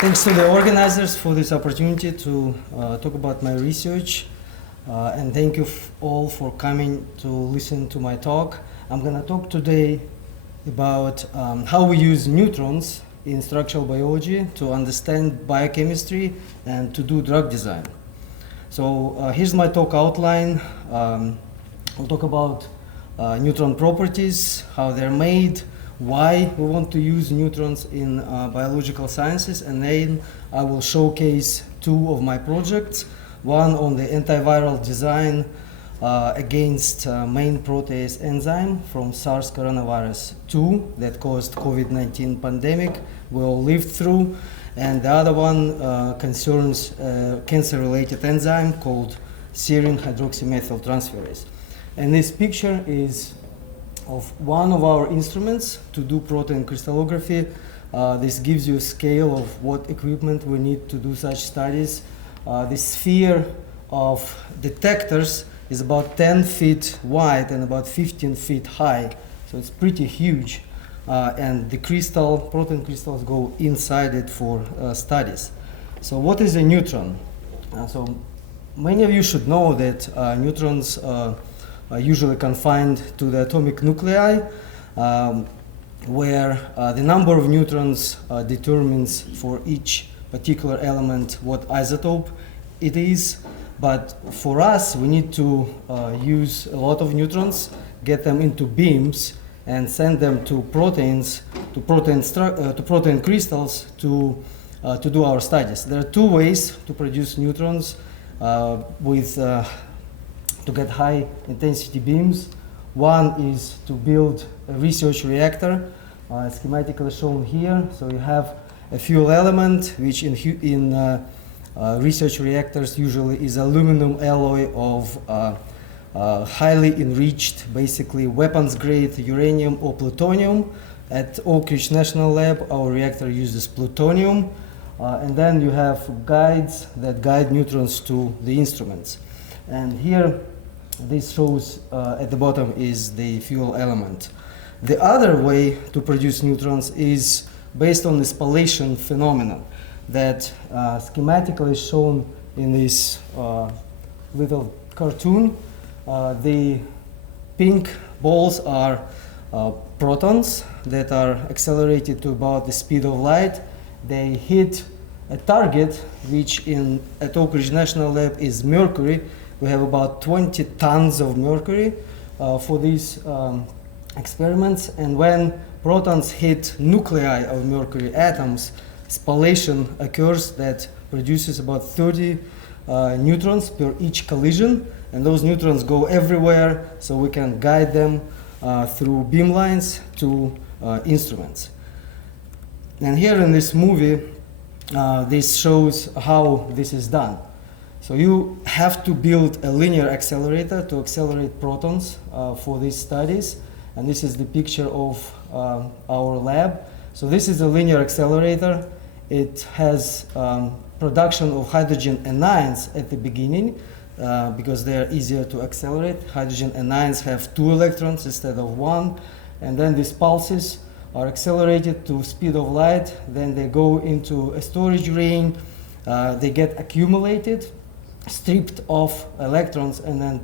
Thanks to the organizers for this opportunity to talk about my research. And thank you all for coming to listen to my talk. I'm going to talk today about how we use neutrons in structural biology to understand biochemistry and to do drug design. So here's my talk outline. We'll talk about neutron properties, how they're made, why we want to use neutrons in biological sciences, and then I will showcase two of my projects. One on the antiviral design against main protease enzyme from SARS coronavirus 2 that caused COVID-19 pandemic we all lived through, and the other one concerns cancer-related enzyme called serine hydroxymethyltransferase. And this picture is of one of our instruments to do protein crystallography. This gives you a scale of what equipment we need to do such studies. The sphere of detectors is about 10 feet wide and about 15 feet high, so it's pretty huge. And the protein crystals go inside it for studies. So what is a neutron? So many of you should know that neutrons are usually confined to the atomic nuclei, where the number of neutrons determines for each particular element what isotope it is. But for us, we need to use a lot of neutrons, get them into beams, and send them to proteins, to protein crystals to do our studies. There are two ways to produce neutrons to get high intensity beams. One is to build a research reactor, schematically shown here. So you have a fuel element, which in research reactors usually is aluminum alloy of highly enriched, basically weapons grade uranium or plutonium. At Oak Ridge National Lab, our reactor uses plutonium. And then you have guides that guide neutrons to the instruments. And here, this shows at the bottom is the fuel element. The other way to produce neutrons is based on the spallation phenomenon that schematically is shown in this little cartoon. The pink balls are protons that are accelerated to about the speed of light. They hit a target, which at Oak Ridge National Lab is mercury. We have about 20 tons of mercury for these experiments. And when protons hit nuclei of mercury atoms, spallation occurs that produces about 30 neutrons per each collision. And those neutrons go everywhere, so we can guide them through beamlines to instruments. And here in this movie, this shows how this is done. So you have to build a linear accelerator to accelerate protons for these studies. And this is the picture of our lab. So this is a linear accelerator. It has production of hydrogen anions at the beginning because they are easier to accelerate. Hydrogen anions have 2 electrons instead of 1. And then these pulses are accelerated to speed of light. Then they go into a storage ring. They get accumulated, stripped off electrons, and then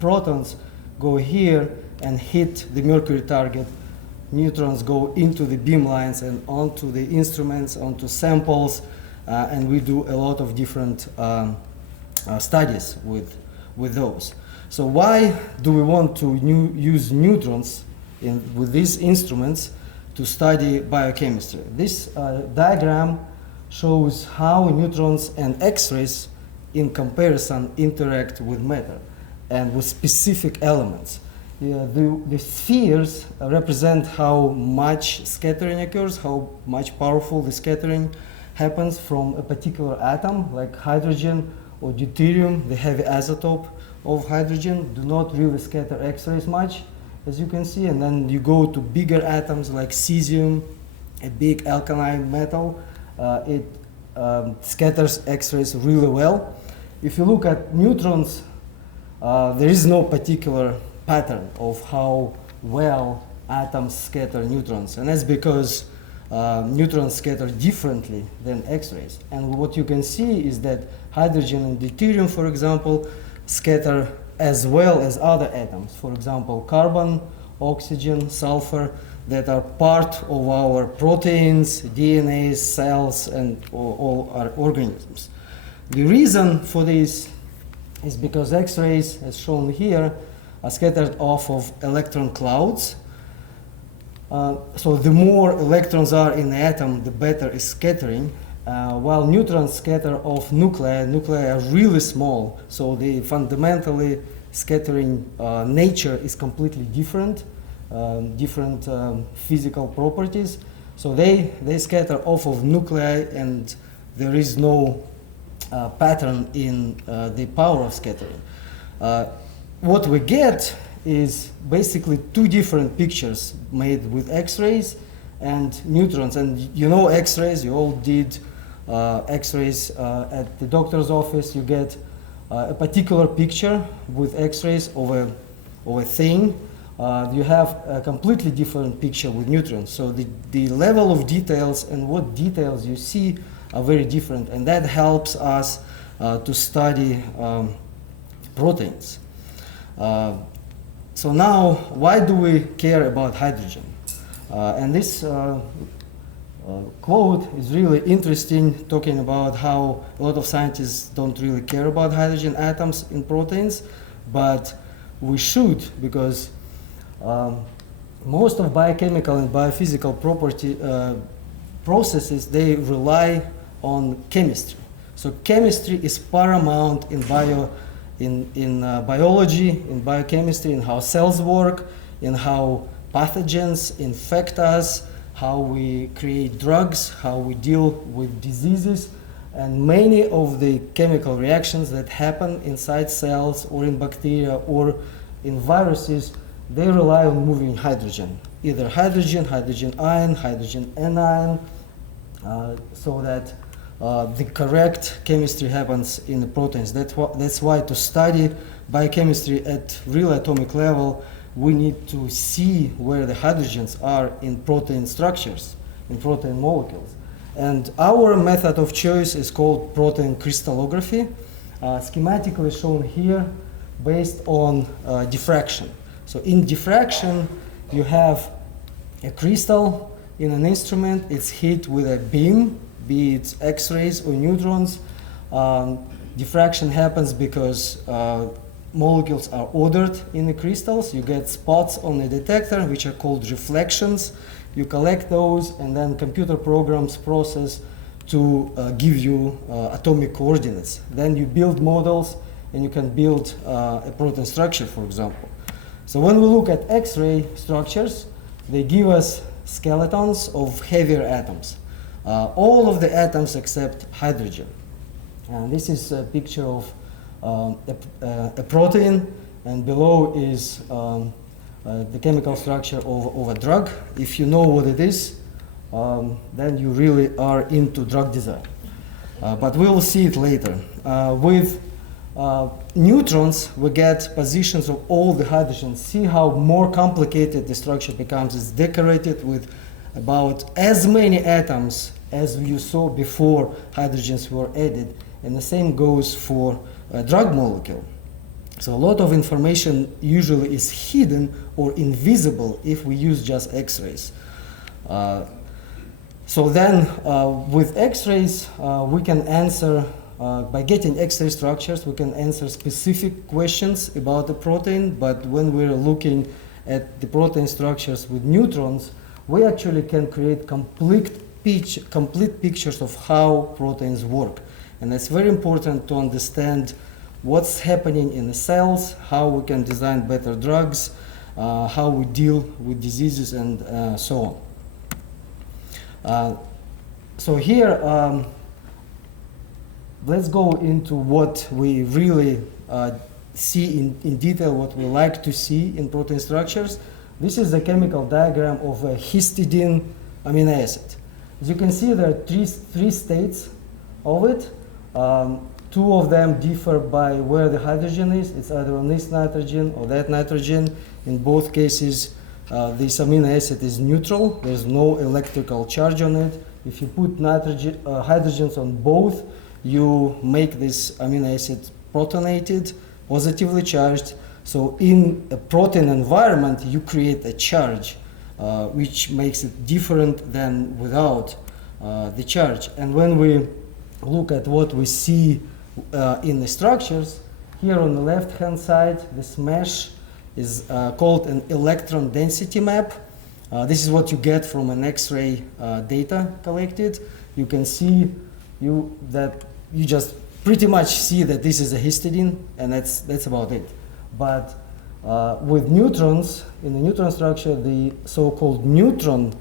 protons go here and hit the mercury target. Neutrons go into the beamlines and onto the instruments, onto samples, and we do a lot of different studies with those. So why do we want to use neutrons with these instruments to study biochemistry? This diagram shows how neutrons and X-rays in comparison interact with matter and with specific elements. The spheres represent how much scattering occurs, how much powerful the scattering happens from a particular atom, like hydrogen or deuterium, the heavy isotope of hydrogen, do not really scatter X-rays much, as you can see. And then you go to bigger atoms like cesium, a big alkaline metal, it scatters X-rays really well. If you look at neutrons, there is no particular pattern of how well atoms scatter neutrons, and that's because neutrons scatter differently than X-rays. And what you can see is that hydrogen and deuterium, for example, scatter as well as other atoms. For example, carbon, oxygen, sulfur, that are part of our proteins, DNA, cells, and all our organisms. The reason for this is because X-rays, as shown here, are scattered off of electron clouds. So the more electrons are in the atom, the better is scattering. While neutrons scatter off nuclei, nuclei are really small, so the fundamentally scattering nature is completely different, different physical properties. So they scatter off of nuclei, and there is no pattern in the power of scattering. What we get is basically two different pictures made with X-rays and neutrons. And you know X-rays, you all did X-rays at the doctor's office. You get a particular picture with X-rays of a thing. You have a completely different picture with neutrons. So the level of details and what details you see are very different, and that helps us to study proteins. So now, why do we care about hydrogen? And this quote is really interesting, talking about how a lot of scientists don't really care about hydrogen atoms in proteins, but we should, because most of biochemical and biophysical property processes, they rely on chemistry. So chemistry is paramount in biology, in biochemistry, in how cells work, in how pathogens infect us, how we create drugs, how we deal with diseases, and many of the chemical reactions that happen inside cells or in bacteria or in viruses, they rely on moving hydrogen, either hydrogen, hydrogen ion, hydrogen anion, so that the correct chemistry happens in the proteins. That's why to study biochemistry at real atomic level, we need to see where the hydrogens are in protein structures, in protein molecules. And our method of choice is called protein crystallography, schematically shown here based on diffraction. So in diffraction, you have a crystal in an instrument, it's hit with a beam, be it X-rays or neutrons. Diffraction happens because molecules are ordered in the crystals. You get spots on the detector, which are called reflections. You collect those, and then computer programs process to give you atomic coordinates. Then you build models, and you can build a protein structure, for example. So when we look at X-ray structures, they give us skeletons of heavier atoms. All of the atoms except hydrogen. And this is a picture of a protein, and below is the chemical structure of a drug. If you know what it is, then you really are into drug design. But we will see it later. With neutrons, we get positions of all the hydrogens. See how more complicated the structure becomes. It's decorated with about as many atoms as you saw before hydrogens were added. And the same goes for a drug molecule. So a lot of information usually is hidden or invisible if we use just X-rays. So then with X-rays, we can answer, by getting X-ray structures, we can answer specific questions about the protein, but when we're looking at the protein structures with neutrons, we actually can create complete pictures of how proteins work. And it's very important to understand what's happening in the cells, how we can design better drugs, how we deal with diseases, and so on. So here, let's go into what we really see in detail, what we like to see in protein structures. This is the chemical diagram of a histidine amino acid. As you can see, there are three states of it. Two of them differ by where the hydrogen is. It's either on this nitrogen or that nitrogen. In both cases, this amino acid is neutral. There's no electrical charge on it. If you put hydrogens on both, you make this amino acid protonated, positively charged. So in a protein environment, you create a charge, which makes it different than without the charge. And when we look at what we see in the structures, here on the left-hand side, this mesh is called an electron density map. This is what you get from an X-ray data collected. You can see that you just pretty much see that this is a histidine, and that's about it. But with neutrons, in the neutron structure, the so-called neutron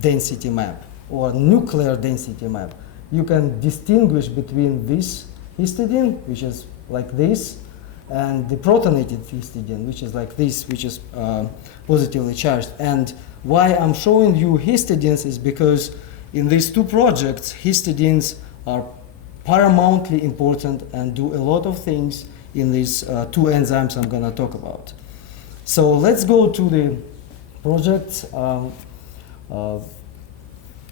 density map or nuclear density map, you can distinguish between this histidine, which is like this, and the protonated histidine, which is like this, which is positively charged. And why I'm showing you histidines is because in these two projects, histidines are paramountly important and do a lot of things in these two enzymes I'm going to talk about. So let's go to the project.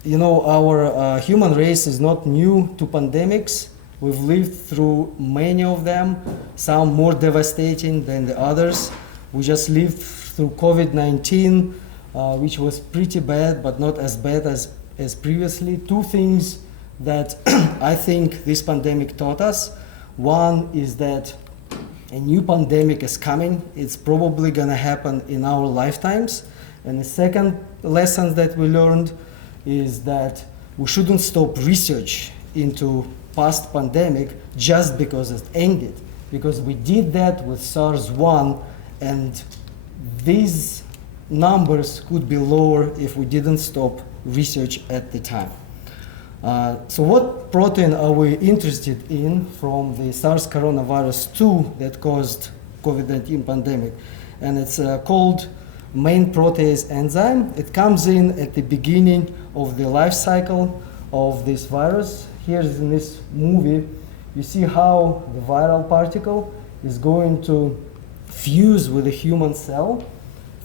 You know, our human race is not new to pandemics. We've lived through many of them, some more devastating than the others. We just lived through COVID-19, which was pretty bad, but not as bad as previously. Two things that I think this pandemic taught us. One is that a new pandemic is coming. It's probably going to happen in our lifetimes. And the second lesson that we learned is that we shouldn't stop research into past pandemic just because it ended. Because we did that with SARS-1, and these numbers could be lower if we didn't stop research at the time. So what protein are we interested in from the SARS coronavirus 2 that caused COVID-19 pandemic? And it's called main protease enzyme. It comes in at the beginning of the life cycle of this virus. Here in this movie, you see how the viral particle is going to fuse with a human cell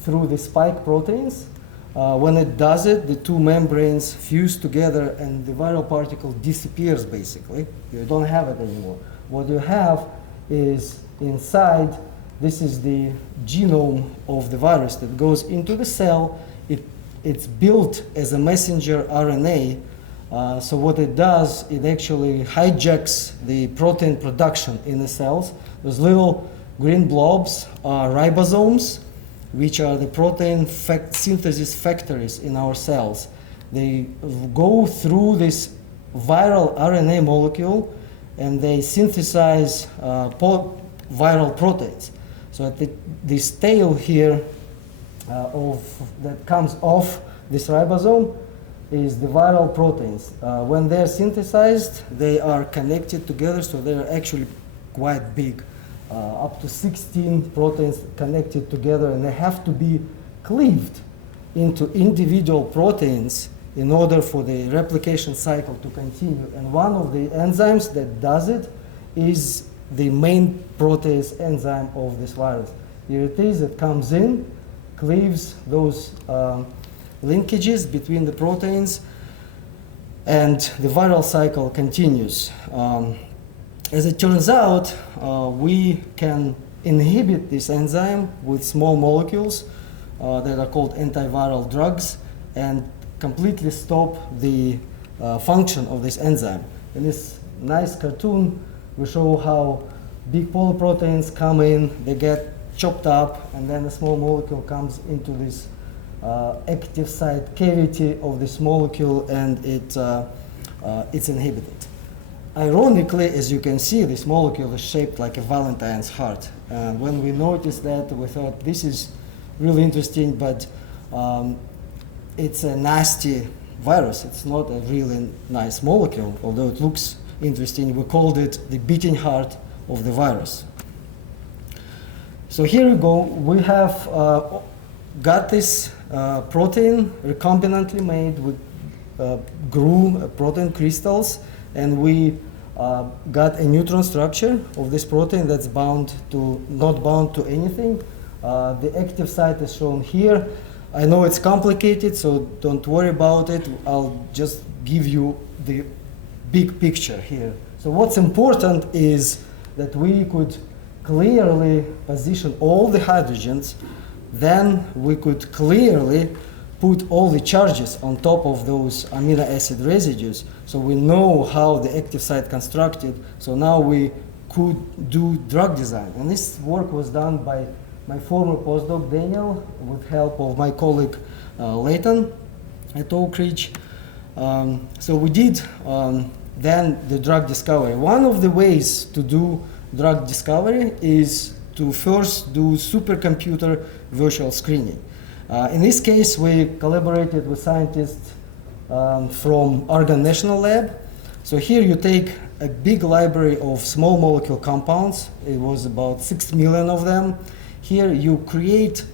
through the spike proteins. When it does it, the two membranes fuse together and the viral particle disappears basically. You don't have it anymore. What you have is inside, this is the genome of the virus that goes into the cell. It's built as a messenger RNA. So what it does, it actually hijacks the protein production in the cells. Those little green blobs are ribosomes, which are the protein synthesis factories in our cells. They go through this viral RNA molecule and they synthesize viral proteins. So at this tail here that comes off this ribosome is the viral proteins. When they're synthesized, they are connected together, so they're actually quite big. Up to 16 proteins connected together, and they have to be cleaved into individual proteins in order for the replication cycle to continue. And one of the enzymes that does it is the main protease enzyme of this virus. Here it is, it comes in, cleaves those linkages between the proteins, and the viral cycle continues. As it turns out, we can inhibit this enzyme with small molecules that are called antiviral drugs and completely stop the function of this enzyme. In this nice cartoon, we show how big polyproteins come in, they get chopped up, and then a small molecule comes into this active site cavity of this molecule, and it's inhibited. Ironically, as you can see, this molecule is shaped like a Valentine's heart. And when we noticed that, we thought this is really interesting, but it's a nasty virus. It's not a really nice molecule, although it looks interesting. We called it the beating heart of the virus. So here we go. We have got this protein recombinantly made. We grew protein crystals, and we got a neutron structure of this protein that's not bound to anything. The active site is shown here. I know it's complicated, so don't worry about it. I'll just give you the big picture here. So what's important is that we could clearly position all the hydrogens, then we could clearly put all the charges on top of those amino acid residues, so we know how the active site constructed. So now we could do drug design. And this work was done by my former postdoc, Daniel, with help of my colleague, Leighton at Oak Ridge. So we did then the drug discovery. One of the ways to do drug discovery is to first do supercomputer virtual screening. In this case, we collaborated with scientists from Argonne National Lab. So here you take a big library of small molecule compounds. It was about 6 million of them. Here you create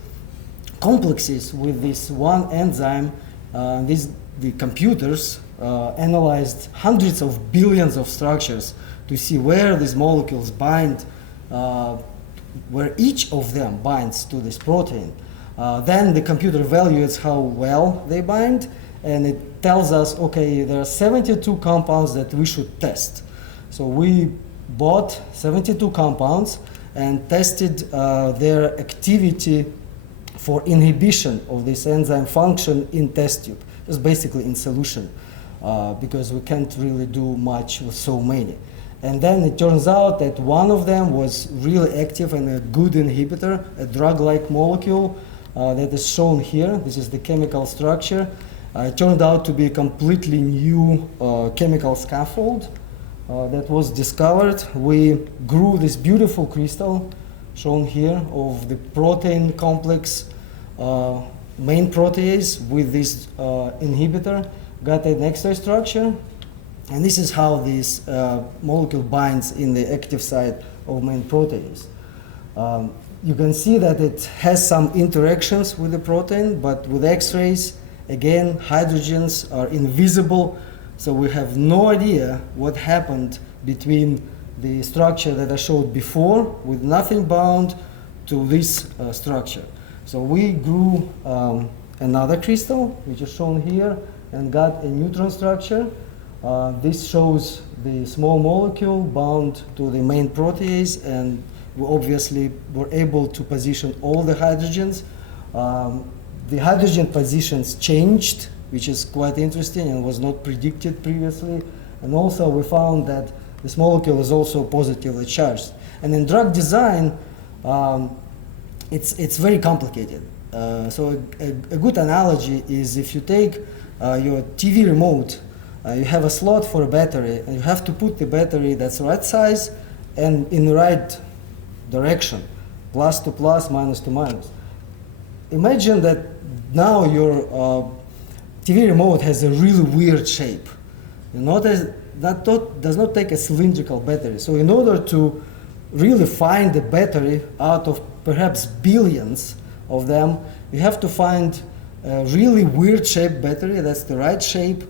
complexes with this one enzyme. The computers analyzed hundreds of billions of structures to see where these molecules bind, where each of them binds to this protein. Then the computer evaluates how well they bind, and it tells us, okay, there are 72 compounds that we should test. So we bought 72 compounds and tested their activity for inhibition of this enzyme function in test tube. It's basically in solution, because we can't really do much with so many. And then it turns out that one of them was really active and a good inhibitor, a drug-like molecule that is shown here. This is the chemical structure. It turned out to be a completely new chemical scaffold that was discovered. We grew this beautiful crystal shown here of the protein complex main protease with this inhibitor, got an extra structure, and this is how this molecule binds in the active site of main protease. You can see that it has some interactions with the protein, but with X-rays, again, hydrogens are invisible, so we have no idea what happened between the structure that I showed before with nothing bound to this structure. So we grew another crystal, which is shown here, and got a neutron structure. This shows the small molecule bound to the main protease, and we obviously were able to position all the hydrogens. The hydrogen positions changed, which is quite interesting and was not predicted previously. And also we found that this molecule is also positively charged. And in drug design, it's very complicated. So a good analogy is if you take your TV remote, you have a slot for a battery, and you have to put the battery that's right size and in the right direction, plus to plus, minus to minus. Imagine that now your TV remote has a really weird shape. That does not take a cylindrical battery. So in order to really find the battery out of perhaps billions of them, you have to find a really weird shaped battery that's the right shape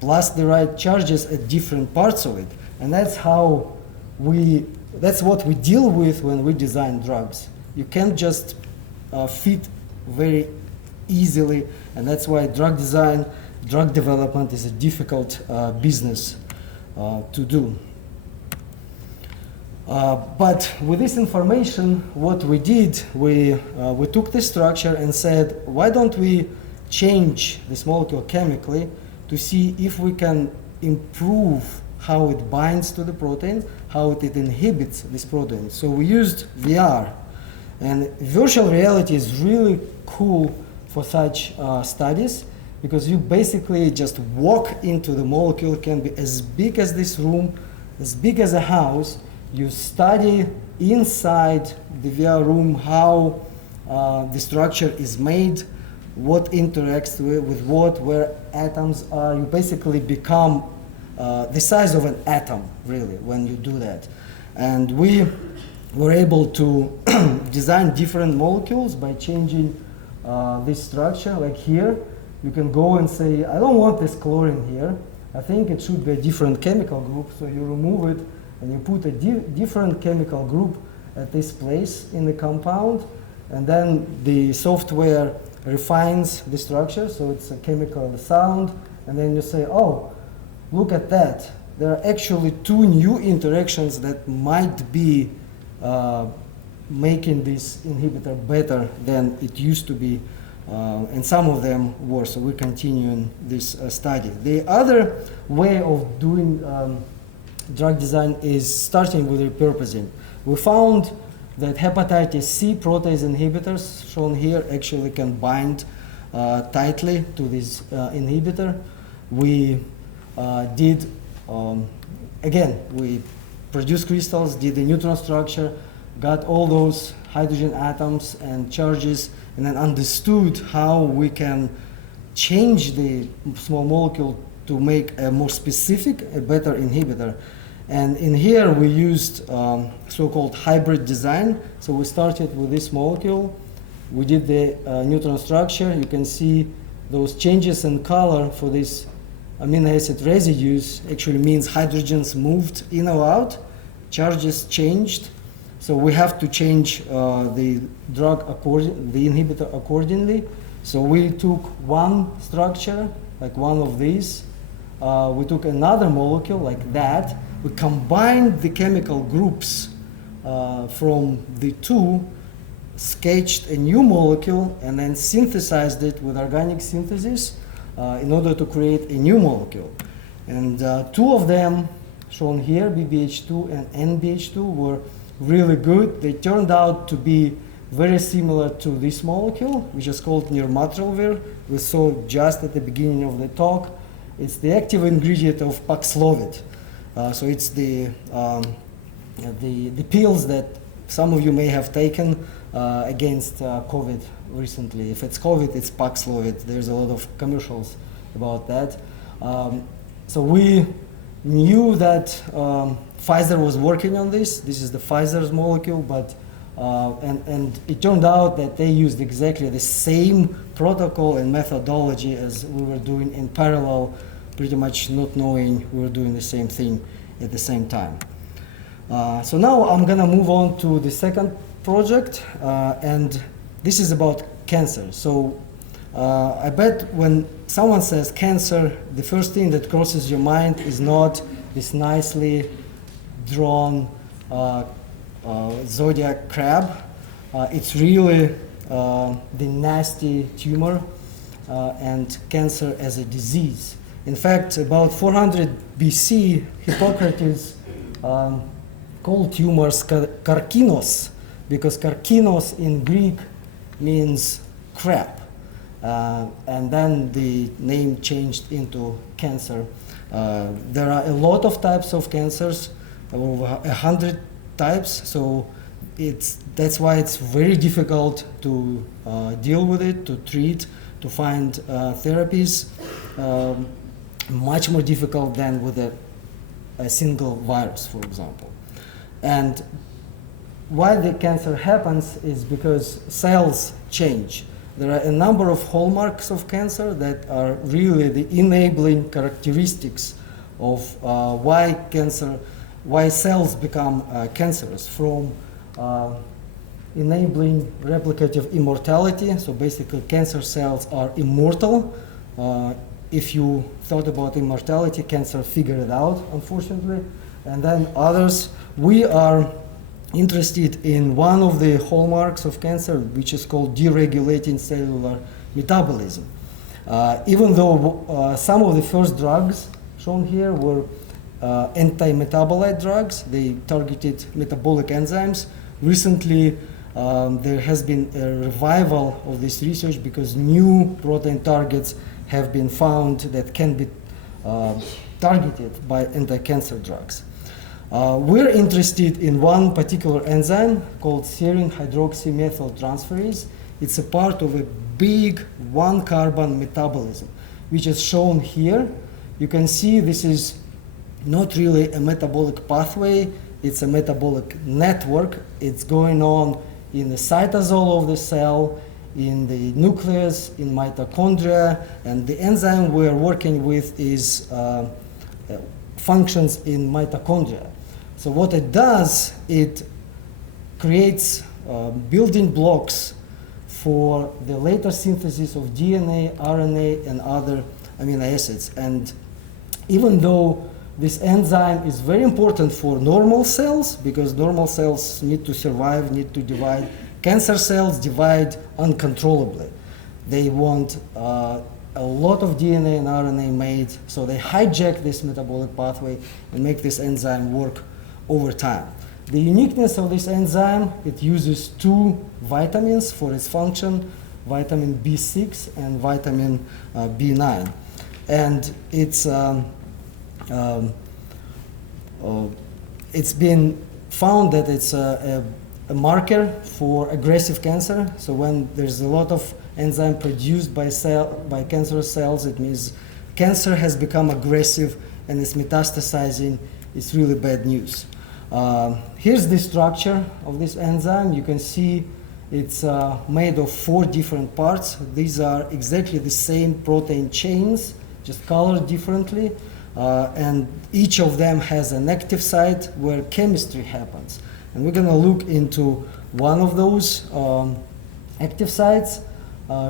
plus the right charges at different parts of it. And that's what we deal with when we design drugs. You can't just fit very easily, and that's why drug design, drug development is a difficult business to do. But with this information, what we did, we took this structure and said, why don't we change this molecule chemically to see if we can improve how it binds to the protein, how it inhibits this protein. So we used VR, and virtual reality is really cool for such studies, because you basically just walk into the molecule. It can be as big as this room, as big as a house. You study inside the VR room how the structure is made, what interacts with what, where atoms are. You basically become the size of an atom, really, when you do that. And we were able to design different molecules by changing this structure. Like here, you can go and say, I don't want this chlorine here. I think it should be a different chemical group. So you remove it and you put a different chemical group at this place in the compound. and then the software refines the structure, so it's a chemical sound, and then you say, oh, look at that. There are actually two new interactions that might be making this inhibitor better than it used to be, and some of them were, so we're continuing this study. The other way of doing drug design is starting with repurposing. We found that hepatitis C protease inhibitors, shown here, actually can bind tightly to this inhibitor. We again, we produced crystals, did the neutron structure, got all those hydrogen atoms and charges, and then understood how we can change the small molecule to make a more specific, a better inhibitor. And in here we used so-called hybrid design. So we started with this molecule. We did the neutron structure. You can see those changes in color for these amino acid residues actually means hydrogens moved in or out, charges changed. So we have to change the inhibitor accordingly. So we took one structure, like one of these. We took another molecule like that. We combined the chemical groups from the two, sketched a new molecule, and then synthesized it with organic synthesis in order to create a new molecule. And two of them, shown here, BBH2 and NBH2, were really good. They turned out to be very similar to this molecule, which is called nirmatrelvir. We saw just at the beginning of the talk. It's the active ingredient of Paxlovid. So it's the pills that some of you may have taken against COVID recently. If it's COVID, it's Paxlovid. There's a lot of commercials about that. So we knew that Pfizer was working on this. This is the Pfizer's molecule, but and it turned out that they used exactly the same protocol and methodology as we were doing in parallel, pretty much not knowing we were doing the same thing at the same time. So now I'm gonna move on to the second project, and this is about cancer. So I bet when someone says cancer, the first thing that crosses your mind is not this nicely drawn zodiac crab. It's really the nasty tumor and cancer as a disease. In fact, about 400 BC, Hippocrates called tumors karkinos, because karkinos in Greek means crab. And then the name changed into cancer. There are a lot of types of cancers, over 100 types, so that's why it's very difficult to deal with it, to treat, to find therapies. Much more difficult than with a single virus, for example. And why the cancer happens is because cells change. There are a number of hallmarks of cancer that are really the enabling characteristics of why cells become cancerous, from enabling replicative immortality. So basically cancer cells are immortal. If you thought about immortality, cancer figured it out, unfortunately. And then others, we are interested in one of the hallmarks of cancer, which is called deregulating cellular metabolism. Even though some of the first drugs shown here were anti-metabolite drugs, they targeted metabolic enzymes. Recently, there has been a revival of this research because new protein targets have been found that can be targeted by anti-cancer drugs. We're interested in one particular enzyme called serine hydroxymethyltransferase. It's a part of a big one-carbon metabolism, which is shown here. You can see this is not really a metabolic pathway, it's a metabolic network. It's going on in the cytosol of the cell, in the nucleus, in mitochondria, and the enzyme we're working with is functions in mitochondria. So what it does, it creates building blocks for the later synthesis of DNA, RNA, and other amino acids. And even though this enzyme is very important for normal cells, because normal cells need to survive, need to divide, cancer cells divide uncontrollably. They want a lot of DNA and RNA made, so they hijack this metabolic pathway and make this enzyme work over time. The uniqueness of this enzyme, it uses two vitamins for its function, vitamin B6 and vitamin B9. And it's been found that it's a marker for aggressive cancer. So when there's a lot of enzyme produced by cancerous cells, it means cancer has become aggressive and it's metastasizing. It's really bad news. Here's the structure of this enzyme. You can see it's made of 4 different parts. These are exactly the same protein chains, just colored differently. And each of them has an active site where chemistry happens. And we're going to look into one of those active sites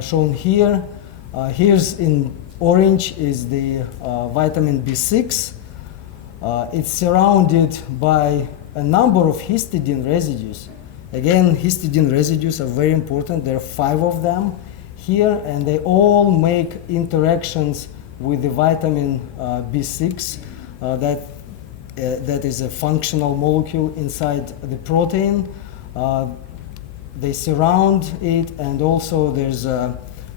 shown here. Here's in orange is the vitamin B6. It's surrounded by a number of histidine residues. Again, histidine residues are very important. There are 5 of them here, and they all make interactions with the vitamin B6 that is a functional molecule inside the protein. They surround it, and also there's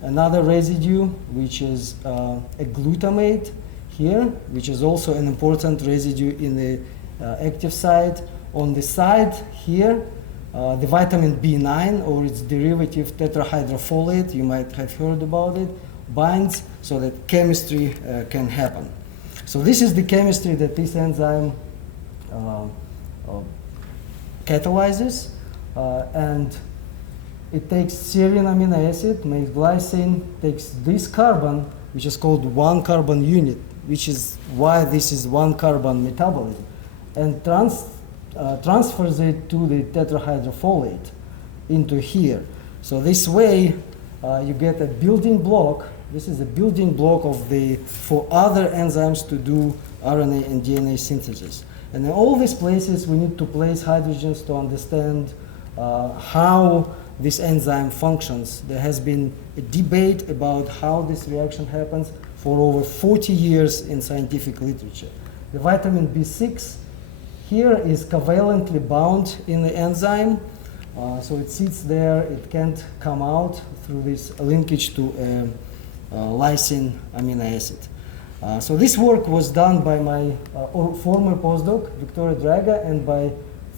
another residue which is a glutamate here, which is also an important residue in the active site. On the side here, the vitamin B9 or its derivative tetrahydrofolate, you might have heard about it, binds so that chemistry can happen. So this is the chemistry that this enzyme catalyzes, and it takes serine amino acid, makes glycine, takes this carbon, which is called 1 carbon unit, which is why this is 1 carbon metabolism, and transfers it to the tetrahydrofolate into here. So this way you get a building block. This is a building block for other enzymes to do RNA and DNA synthesis. And in all these places, we need to place hydrogens to understand how this enzyme functions. There has been a debate about how this reaction happens for over 40 years in scientific literature. The vitamin B6 here is covalently bound in the enzyme, so it sits there, it can't come out through this linkage to lysine amino acid. So this work was done by my former postdoc, Victoria Draga, and by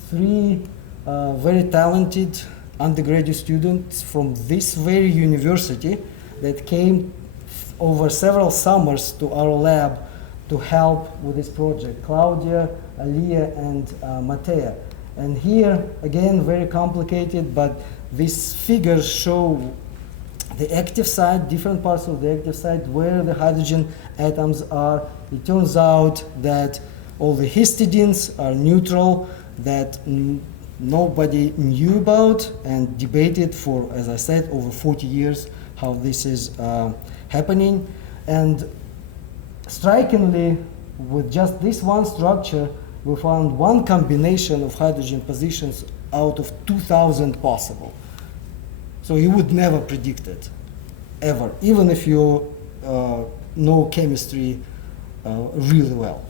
3 very talented undergraduate students from this very university that came over several summers to our lab to help with this project, Claudia, Alia, and Matea. And here, again, very complicated, but these figures show the active site, different parts of the active site, where the hydrogen atoms are. It turns out that all the histidines are neutral, that nobody knew about and debated for, as I said, over 40 years how this is happening. And strikingly, with just this one structure, we found one combination of hydrogen positions out of 2,000 possible. So you would never predict it, ever, even if you know chemistry really well.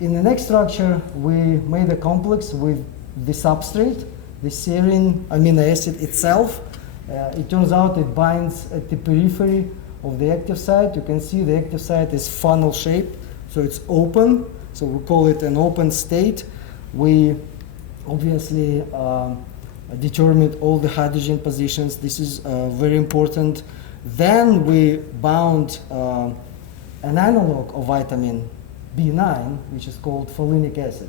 In the next structure, we made a complex with the substrate, the serine amino acid itself. It turns out it binds at the periphery of the active site. You can see the active site is funnel shaped, so it's open. So we call it an open state. We obviously determined all the hydrogen positions. This is very important. Then we bound an analog of vitamin B9, which is called folinic acid.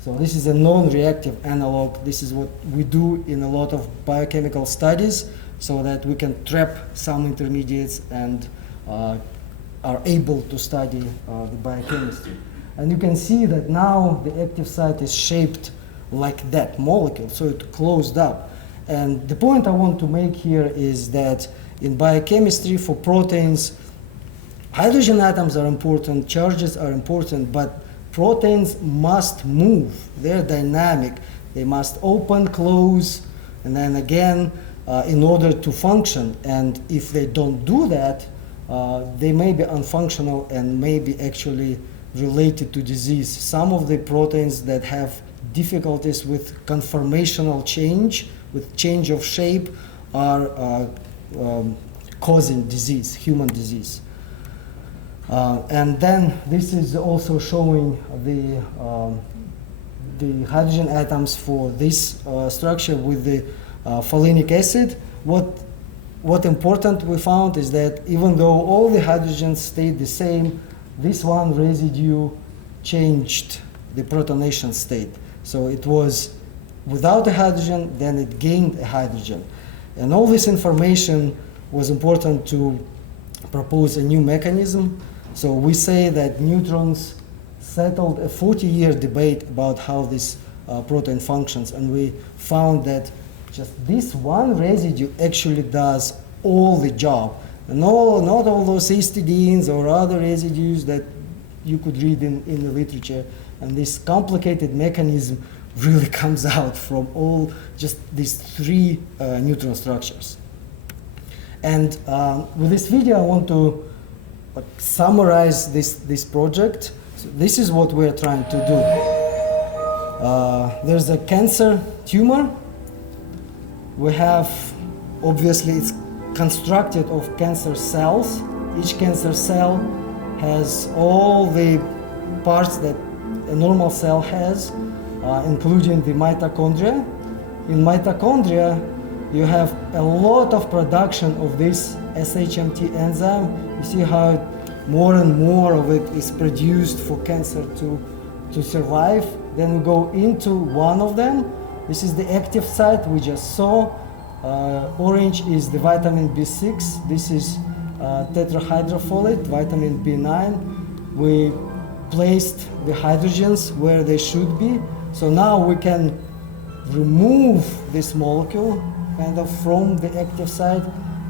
So this is a non-reactive analog. This is what we do in a lot of biochemical studies so that we can trap some intermediates and are able to study the biochemistry. And you can see that now the active site is shaped like that molecule, so it closed up. And the point I want to make here is that in biochemistry, for proteins, hydrogen atoms are important, charges are important, but proteins must move. They're dynamic. They must open, close, and then again in order to function. And if they don't do that, they may be unfunctional and may be actually related to disease. Some of the proteins that have difficulties with conformational change, with change of shape, are causing disease, human disease. And then this is also showing the hydrogen atoms for this structure with the folinic acid. What important we found is that even though all the hydrogens stayed the same, this one residue changed the protonation state. So it was without a hydrogen, then it gained a hydrogen. And all this information was important to propose a new mechanism. So we say that neutrons settled a 40-year debate about how this protein functions, and we found that just this one residue actually does all the job. No, not all those histidines or other residues that you could read in the literature. And this complicated mechanism really comes out from all just these three neutron structures. And with this video, I want to summarize this project. So this is what we're trying to do. There's a cancer tumor. We have, obviously, it's constructed of cancer cells. Each cancer cell has all the parts that a normal cell has, including the mitochondria. In mitochondria, you have a lot of production of this SHMT enzyme. You see how more and more of it is produced for cancer to survive. Then we go into one of them. This is the active site we just saw. Orange is the vitamin B6. This is tetrahydrofolate, vitamin B9. We placed the hydrogens where they should be. So now we can remove this molecule kind of from the active site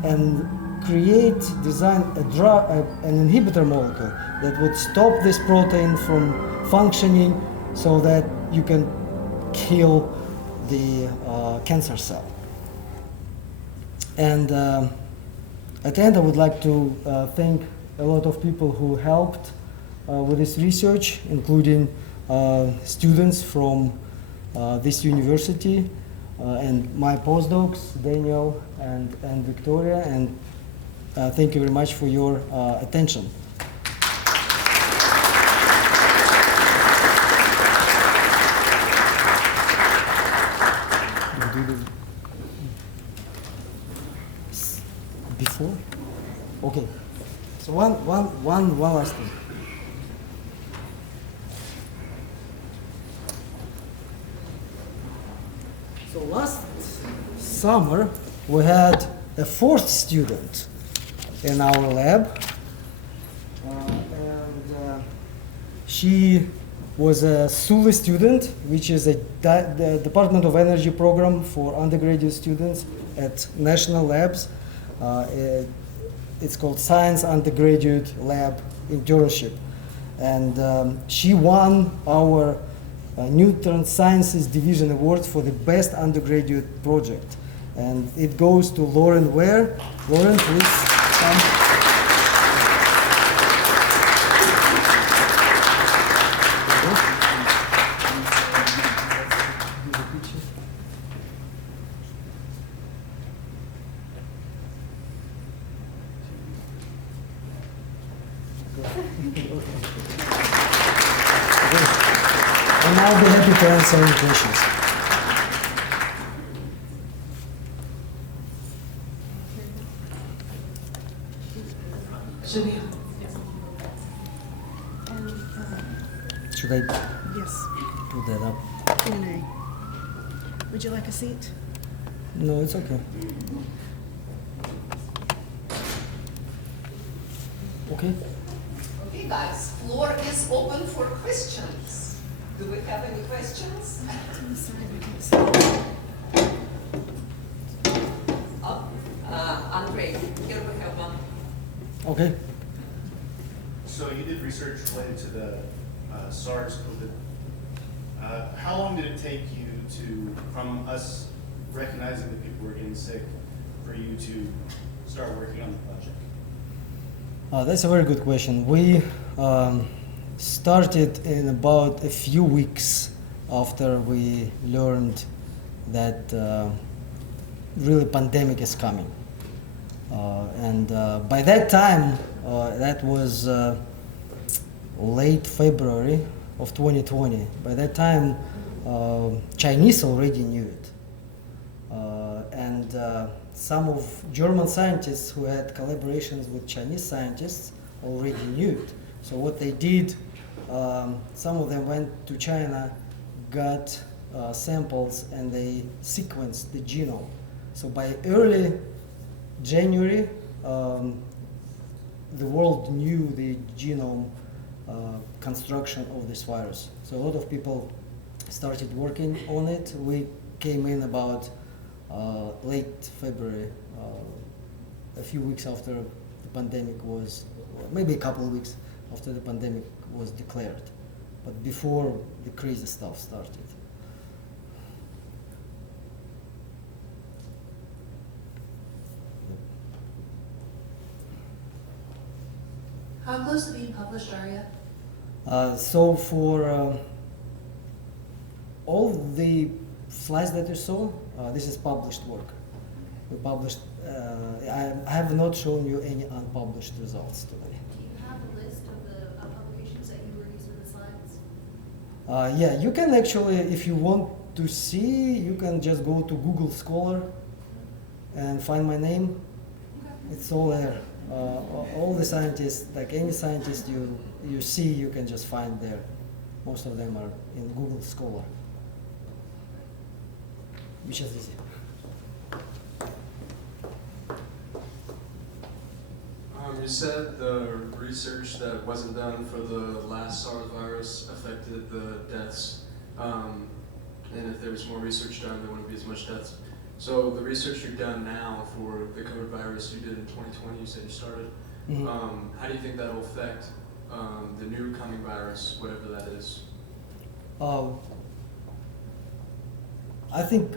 and design an inhibitor molecule that would stop this protein from functioning so that you can kill the cancer cell. And at the end, I would like to thank a lot of people who helped with this research, including students from this university and my postdocs, Daniel and Victoria, and thank you very much for your attention. Before? Okay. So one last thing. So last summer, we had a fourth student in our lab, and she was a SULE student, which is the Department of Energy program for undergraduate students at national labs. It's called Science Undergraduate Lab Internship. And she won our Newton Sciences Division Award for the best undergraduate project. And it goes to Lauren Ware. Lauren, please come. And I'll be happy to answer any questions. Should I Yes, put that up? Q&A. Would you like a seat? No, it's okay. Okay. Okay, guys, floor is open for questions. Do we have any questions? Okay. So you did research related to the SARS COVID. How long did it take you to, from us recognizing that people were getting sick, for you to start working on the project? That's a very good question. We started in about a few weeks after we learned that really pandemic is coming. And by that time, that was late February of 2020. By that time, Chinese already knew it. And some of German scientists who had collaborations with Chinese scientists already knew it. So what they did, some of them went to China, got samples, and they sequenced the genome. So by early January, the world knew the genome construction of this virus. So a lot of people started working on it. We came in about late February, a few weeks after the pandemic was, maybe a couple of weeks after the pandemic was declared, but before the crazy stuff started. How close to being published are you? So for all the slides that you saw, this is published work. We published. I have not shown you any unpublished results today. Do you have a list of the publications that you released in the slides? Yeah, you can actually, if you want to see, you can just go to Google Scholar and find my name. It's all there. All the scientists, like any scientist you see, you can just find there. Most of them are in Google Scholar, which is easy. You said the research that wasn't done for the last SARS virus affected the deaths, and if there was more research done, there wouldn't be as much deaths. So the research you've done now for the COVID virus you did in 2020, you said you started. Mm-hmm. How do you think that will affect the new coming virus, whatever that is? I think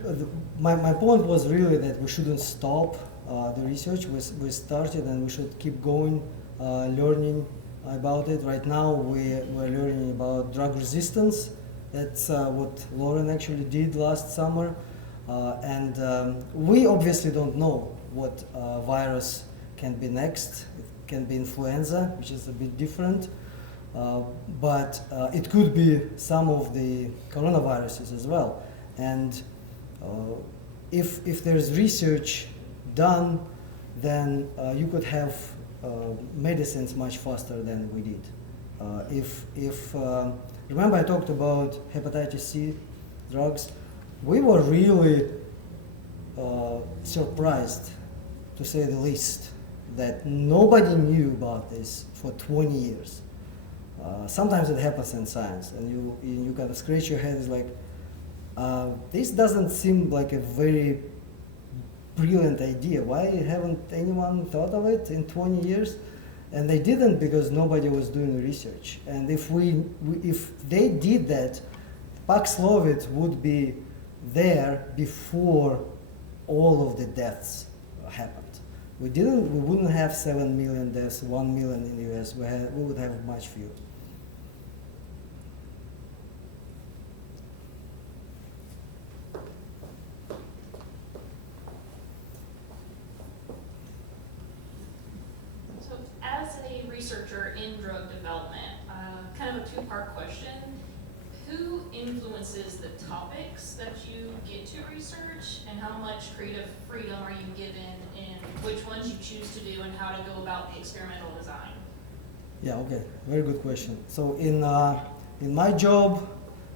my point was really that we shouldn't stop the research. We started and we should keep going, learning about it. Right now we're learning about drug resistance. That's what Lauren actually did last summer. And we obviously don't know what virus can be next. It can be influenza, which is a bit different. But it could be some of the coronaviruses as well. And if there's research done, then you could have medicines much faster than we did. Remember I talked about hepatitis C drugs? We were really surprised, to say the least, that nobody knew about this for 20 years. Sometimes it happens in science, and you kind of scratch your head, it's like, this doesn't seem like a very brilliant idea. Why haven't anyone thought of it in 20 years? And they didn't, because nobody was doing the research. And if they did that, Paxlovid would be there before all of the deaths happened. We wouldn't have 7 million deaths, 1 million in the US. We would have much fewer. So, as a researcher in drug development, kind of a two-part question. Who influences the topics that you get to research, and how much creative freedom are you given in which ones you choose to do and how to go about the experimental design? Yeah, okay, very good question. So in my job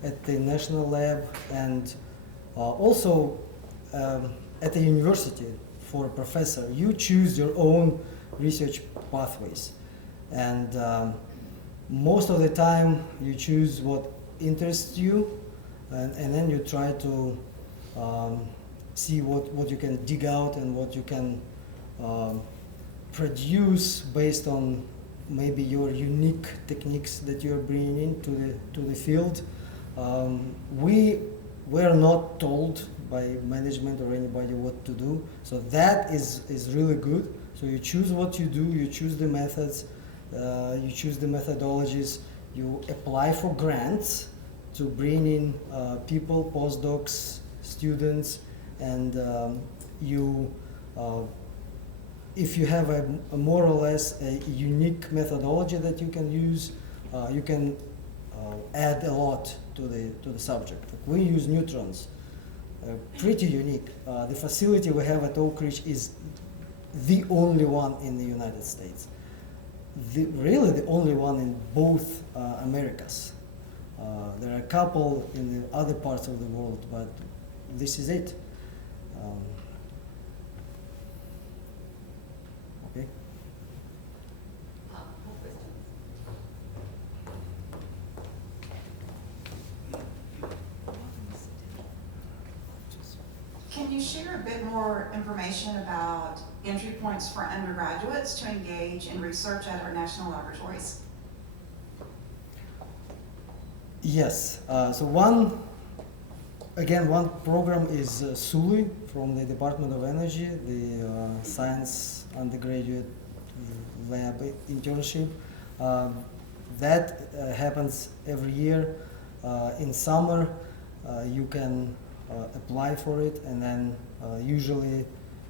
at the National Lab and also at the university for a professor, you choose your own research pathways. And most of the time you choose what interests you, and then you try to see what you can dig out and what you can produce based on maybe your unique techniques that you're bringing in to the field. We were not told by management or anybody what to do, so that is really good. So you choose what you do, you choose the methods, you choose the methodologies, you apply for grants to bring in people, postdocs, students, and if you have a more or less a unique methodology that you can use, you can add a lot to the subject. Like we use neutrons, pretty unique. The facility we have at Oak Ridge is the only one in the United States. Really the only one in both Americas. There are a couple in the other parts of the world, but this is it. Okay. More questions? Can you share a bit more information about entry points for undergraduates to engage in research at our national laboratories? Yes. So one program is SULI from the Department of Energy, the Science Undergraduate Lab Internship. That happens every year. In summer, you can apply for it, and then usually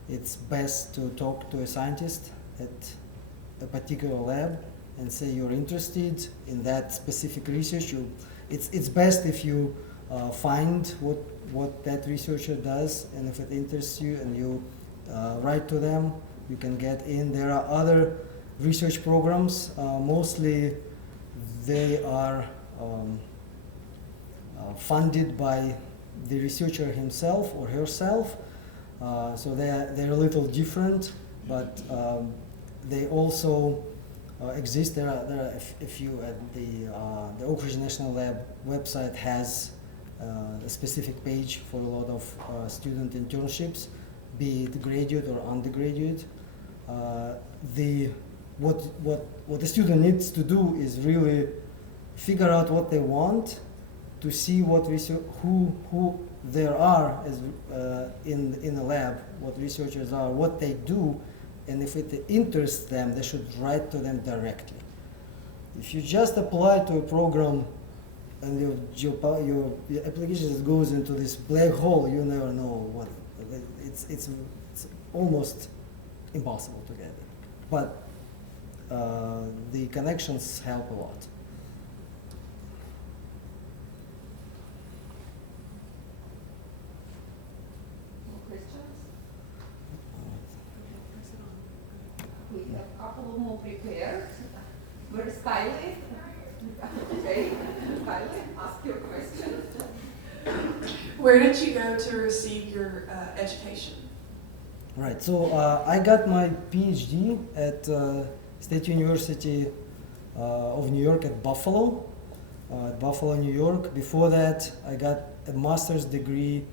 it's best to talk to a scientist at a particular lab and say you're interested in that specific research. It's best if you find what that researcher does, and if it interests you, and you write to them, you can get in. There are other research programs. Mostly they are funded by the researcher himself or herself. So they're a little different, but they also exist. There are a few at the Oak Ridge National Lab website has a specific page for a lot of student internships, be it graduate or undergraduate. What the student needs to do is really figure out what they want, to see what who there are as in the lab, what researchers are, what they do, and if it interests them, they should write to them directly. If you just apply to a program and your application just goes into this black hole, you never know what. It's almost impossible to get it. But the connections help a lot. More questions? We have a couple more prepared. Where's Kylie? Okay, Kylie, ask your question. Where did you go to receive your education? Right, so I got my PhD at State University of New York at Buffalo, New York. Before that, I got a master's degree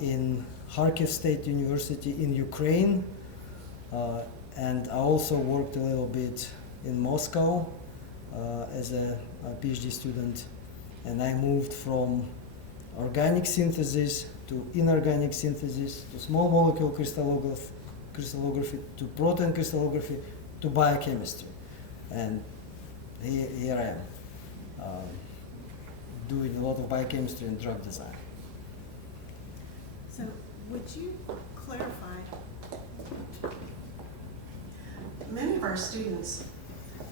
in Kharkiv State University in Ukraine, and I also worked a little bit in Moscow as a PhD student, and I moved from organic synthesis to inorganic synthesis to small molecule crystallography to protein crystallography to biochemistry, and here I am doing a lot of biochemistry and drug design. So would you clarify? Many of our students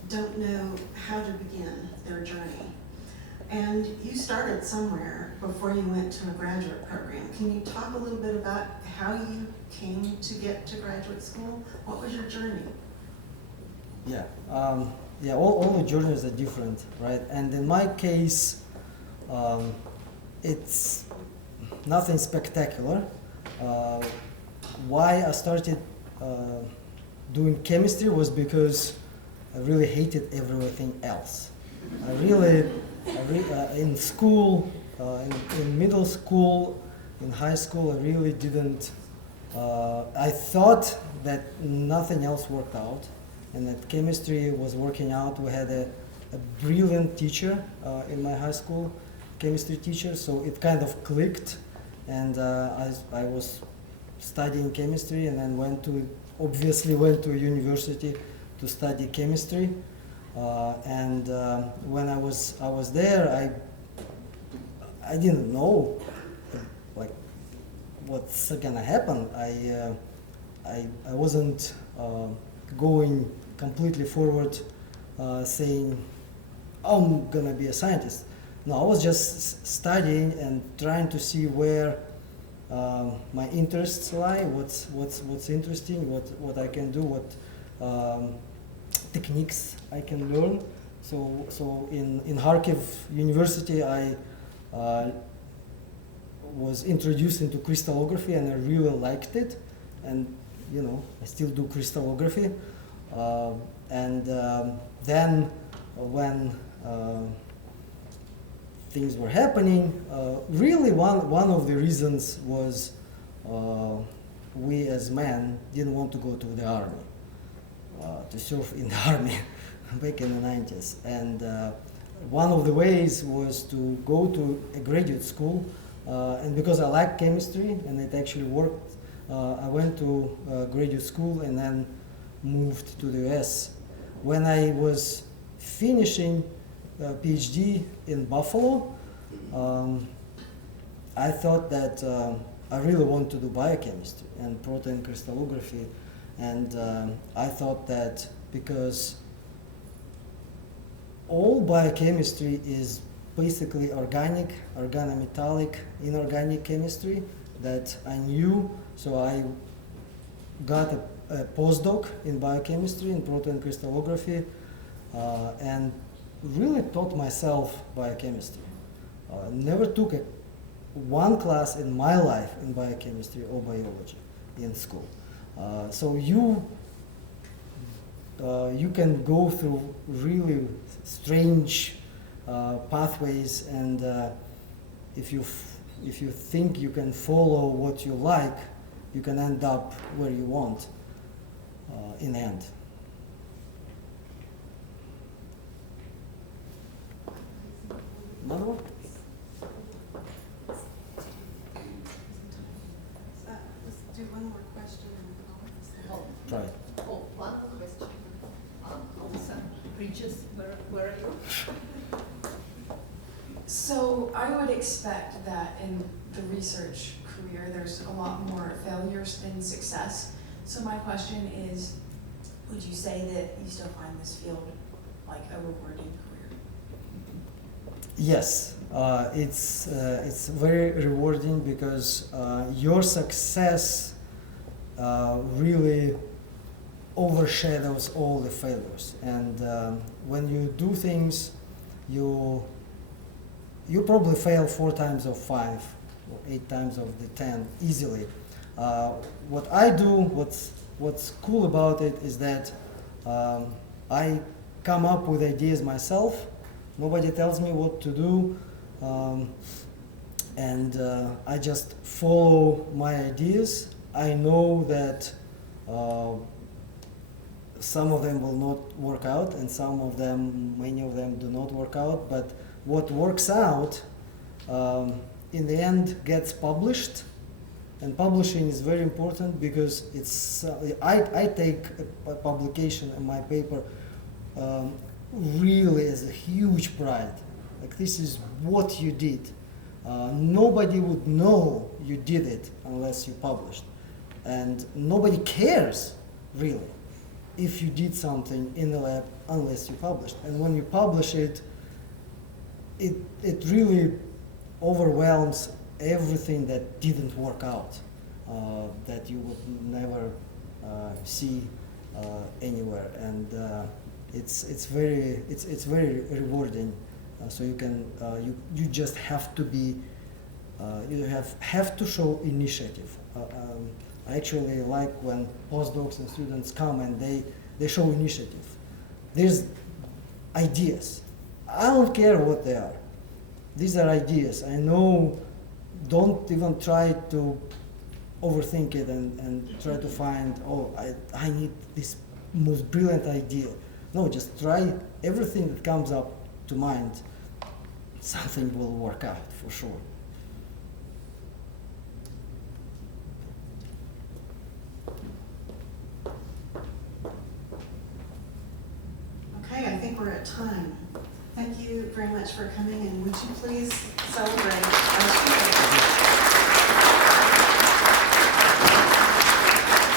don't know how to begin their journey. And you started somewhere before you went to a graduate program. Can you talk a little bit about how you came to get to graduate school? What was your journey? Yeah, all the journeys are different, right? And in my case, it's nothing spectacular. Why I started doing chemistry was because I really hated everything else. In school, in middle school, in high school, I really didn't I thought that nothing else worked out, and that chemistry was working out. We had a brilliant teacher in my high school, chemistry teacher, so it kind of clicked, and I was studying chemistry, and then obviously went to a university to study chemistry. When I was there, I didn't know like what's gonna happen. I wasn't going completely forward, saying I'm gonna be a scientist. No, I was just studying and trying to see where my interests lie, what's interesting, what I can do, what techniques I can learn. So in Kharkiv University, I was introduced into crystallography, and I really liked it. And I still do crystallography. Then when things were happening, really one of the reasons was we as men didn't want to go to the army, to serve in the army back in the 90s. And one of the ways was to go to a graduate school, and because I liked chemistry and it actually worked, I went to graduate school and then moved to the US. When I was finishing a PhD in Buffalo, I thought that I really want to do biochemistry and protein crystallography, and I thought that because all biochemistry is basically organic, organometallic, inorganic chemistry that I knew, so I got a postdoc in biochemistry and protein crystallography, and really taught myself biochemistry. Never took one class in my life in biochemistry or biology in school. So you can go through really strange pathways, and if you think you can follow what you like, you can end up where you want in the end. Another one? Let's do one more question and Oh, Try it. one more question. Lisa, Regis, where are you? So I would expect that in the research career, there's a lot more failures than success. So my question is, would you say that you still find this field like a rewarding career? Yes, it's very rewarding because your success really overshadows all the failures. And when you do things, you probably fail 4 times of 5 or 8 times of the 10 easily. What I do, what's cool about it is that I come up with ideas myself. Nobody tells me what to do, and I just follow my ideas. I know that some of them will not work out, and many of them do not work out, but what works out in the end gets published, and publishing is very important because I take a publication in my paper really as a huge pride. Like, this is what you did. Nobody would know you did it unless you published, and nobody cares really if you did something in the lab unless you published. And when you publish it, it really overwhelms everything that didn't work out, that you would never see anywhere. And it's very rewarding. So you can you just have to be you have to show initiative. I actually like when postdocs and students come and they show initiative. There's ideas. I don't care what they are. These are ideas. I know, don't even try to overthink it and try to find, oh, I need this most brilliant idea. No, just try everything that comes up to mind. Something will work out for sure. Okay, I think we're at time. Thank you very much for coming, and would you please celebrate our students?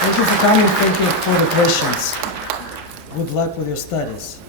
Thank you for coming. Thank you for the questions. Good luck with your studies.